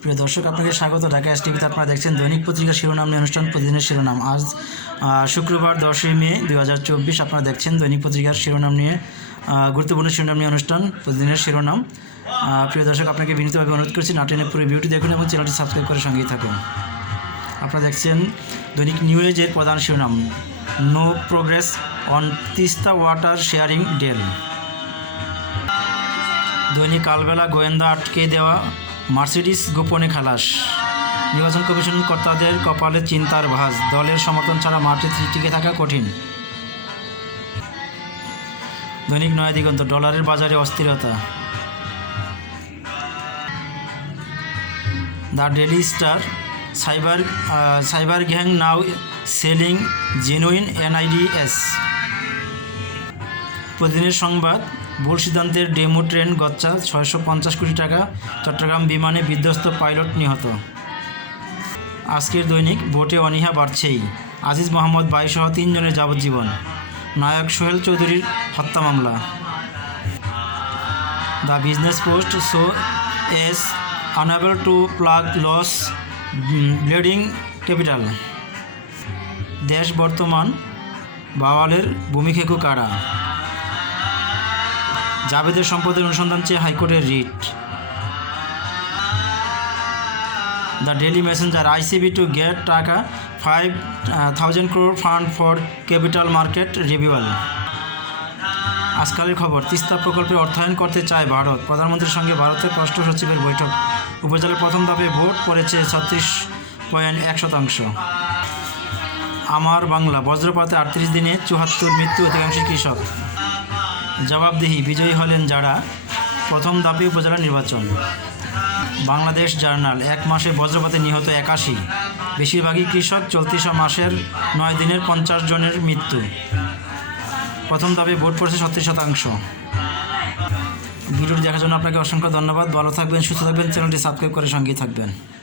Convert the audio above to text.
প্রিয় দর্শক, আপনাকে স্বাগত। ঢাকা এস টিভিতে আপনারা দেখছেন দৈনিক পত্রিকার শিরোনাম নিয়ে অনুষ্ঠান প্রতিদিনের শিরোনাম। আজ শুক্রবার দশই মে দুই হাজার চব্বিশ আপনারা দেখছেন দৈনিক পত্রিকার শিরোনাম নিয়ে গুরুত্বপূর্ণ শিরোনাম নিয়ে অনুষ্ঠান প্রতিদিনের শিরোনাম। প্রিয় দর্শক, আপনাকে বিনীতভাবে অনুরোধ করছি নাটেনের পুরো ভিডিওটি দেখুন এবং চ্যানেলটি সাবস্ক্রাইব করে সঙ্গেই থাকুন। আপনারা দেখছেন দৈনিক নিউ এজের প্রধান শিরোনাম। No progress on Teesta water sharing deal. Dainik Kalbela গোয়েন্দা আটকে দেওয়া মার্সিডিস গোপনে খালাস। নির্বাচন কমিশন কর্তাদের কপালে চিন্তার ভাঁজ। দলের সমর্থন ছাড়া মাঠে টিকে থাকা কঠিন। দৈনিক নয়া দিগন্ত, ডলারের বাজারে অস্থিরতা। The daily star, cyber cyber gang now selling genuine NIDs. প্রতিদিনের সংবাদ ভুল সিদ্ধান্তের ডেমো ট্রেন গচ্ছা ছয়শো পঞ্চাশ কোটি টাকা চট্টগ্রাম বিমানে বিধ্বস্ত পাইলট নিহত। আজকের দৈনিক ভোটে অনীহা বাড়ছেই। আজিজ মোহাম্মদ বাইসহ তিনজনের যাবজ্জীবন। নায়ক সোহেল চৌধুরীর হত্যা মামলা। The business post SOEs unable to plug loss bleeding capital. দেশ বর্তমান বাওয়ালের ভূমিক্ষেকু কারা? জাবেদের সম্পদের অনুসন্ধান চেয়ে হাইকোর্টের writ. The daily messenger, ICB to get taka five thousand crore fund for capital market revival. আজকালের খবর, তিস্তা প্রকল্পে অর্থায়ন করতে চায় ভারত। প্রধানমন্ত্রীর সঙ্গে ভারতের পররাষ্ট্র সচিবের বৈঠক। উপজেলার প্রথম ধাপে ভোট পড়েছে ছত্রিশ পয়েন্ট এক শতাংশ। আমার বাংলা, বজ্রপাতে আটত্রিশ দিনে চুহাত্তর মৃত্যু অধিকাংশ কৃষক। জবাবদিহি বিজয়ী হলেন যারা প্রথম ধাপে উপজেলা নির্বাচন। বাংলাদেশ জার্নাল, এক মাসে বজ্রপাতে নিহত একাশি। বেশিরভাগই কৃষক, চলতি মাসের নয় দিনের পঞ্চাশ জনের মৃত্যু। প্রথম ধাপে ভোট পড়েছে ছত্রিশ শতাংশ। ভিডিওটি দেখার জন্য আপনাকে অসংখ্য ধন্যবাদ। ভালো থাকবেন, সুস্থ থাকবেন, চ্যানেলটি সাবস্ক্রাইব করে সঙ্গেই থাকবেন।